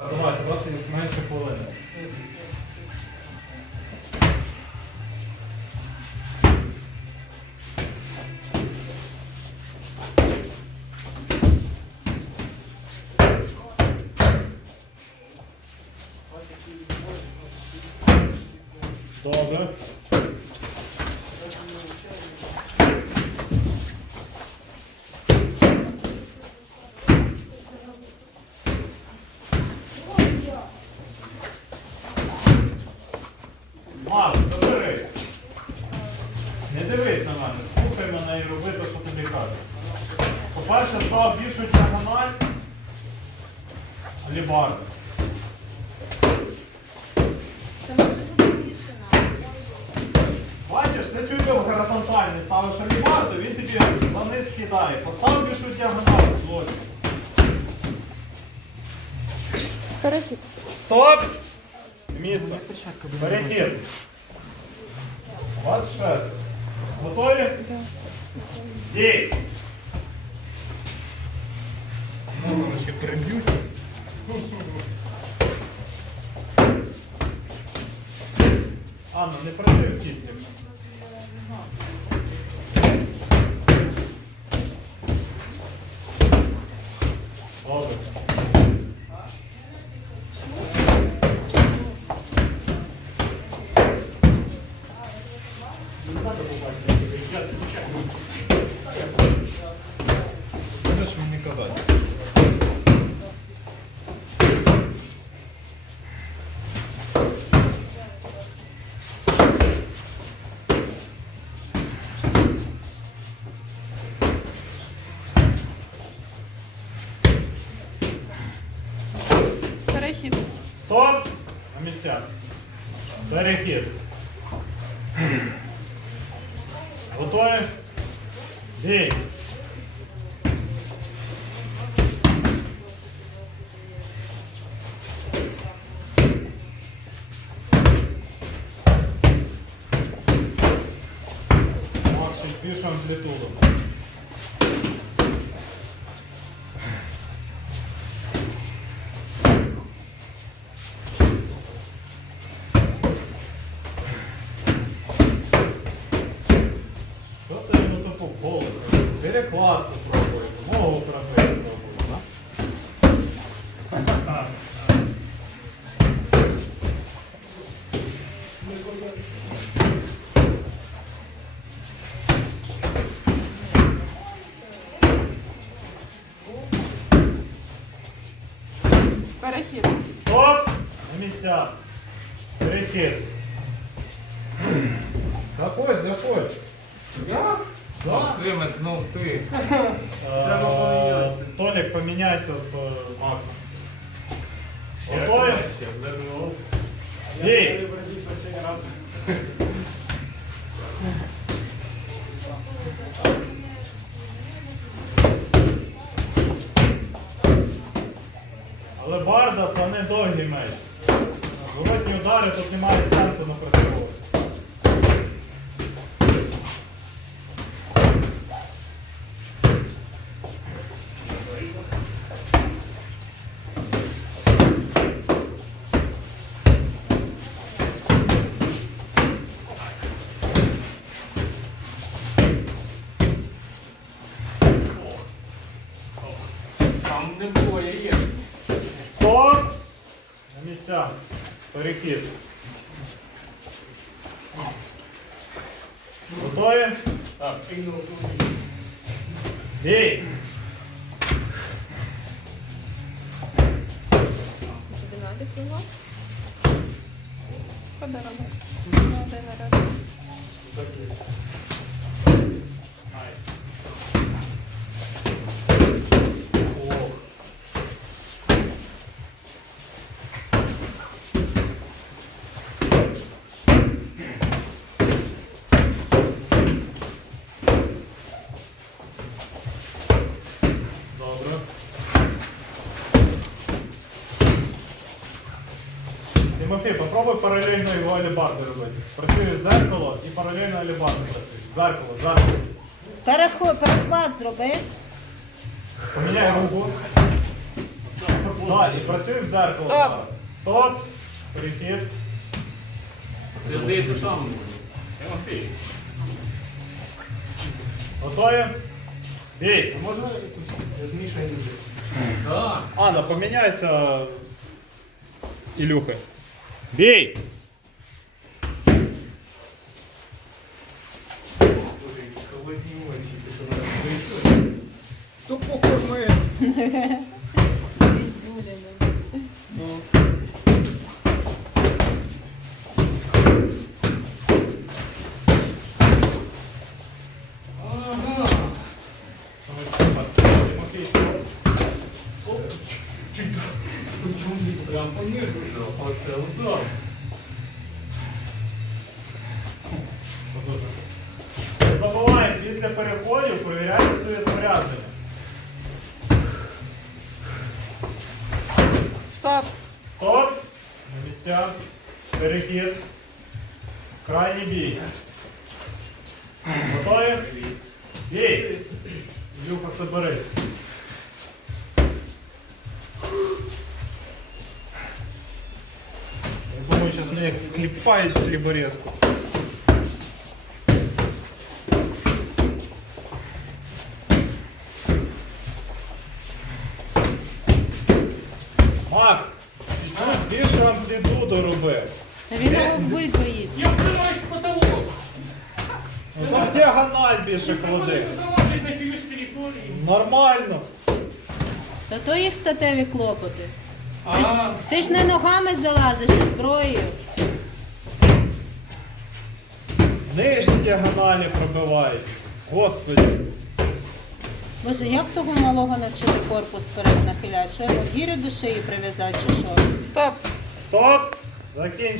Давайте, у вас менше хвилини. Добре. Що. По-перше, став більшу діагональ алібарди. Бачиш, ти чуть в горизонтальний ставиш алібарду, він тобі вниз скидає. Постав більшу діагональ, злочин. Перехід. Стоп! Місце. Перехід. 26. Готові? Дій! Ну, ще переб'ють. Анна, не працюй в кісті. Добре. Стоп! На місцях. Перехід. Готові? Дій! Максим, більшу амплітуду. Що ти ну таку голову? Перекладку пробуй, ногу пробуй. пробуй, да? Перехід. Стоп! На місця. Перехід. Заходь, заходь. Я? Максиме, знов ти. Треба помінятися. Толік, поміняйся з е, Максом. Готові? краще, Але барда це не довгий меч. Зворотні удари тут немає сенсу напрацьовувати. Там не було яєчні. Стоп! На місця. Перехід. Готові? Так. Дій! Подарунок. Тимофій, попробуй паралельно його алібарди робити. Працює зеркало і паралельно алібарди працює. Зеркало, зеркало. Переход, перехват зроби. Поміняй руку. Далі, працюємо в зеркало. Стоп. зараз. Стоп. Перехід. Я здається, там. Тимофій. Готові? Бій. А можна якусь змішану? Так. Анна, поміняйся з Ілюхою. Бій! Боже, які холодні очі. Ти стоп. Прям по нирці дав. Удар. Не забуваємо, після переходів перевіряйте своє спорядження. Стоп. Стоп. На місця. Перехід. Крайній бій. Готові? Бій! Ілюха, соберись. Я думаю, зараз мені кліпають в хліборезку. Макс, чуть-чуть більше амплітуду роби. Він обидва боїться. Я вкриваю потолок. Ну, там в діагональ більше клади. Нормально. Та то їх статеві клопоти. А, Ти ж не ногами залазиш, а зброєю. Нижні діагоналі пробивають. Господи. Боже, як того малого навчили корпус перед нахиляти? Що його гірю до шиї прив'язати чи що? Стоп. Стоп! Закінч.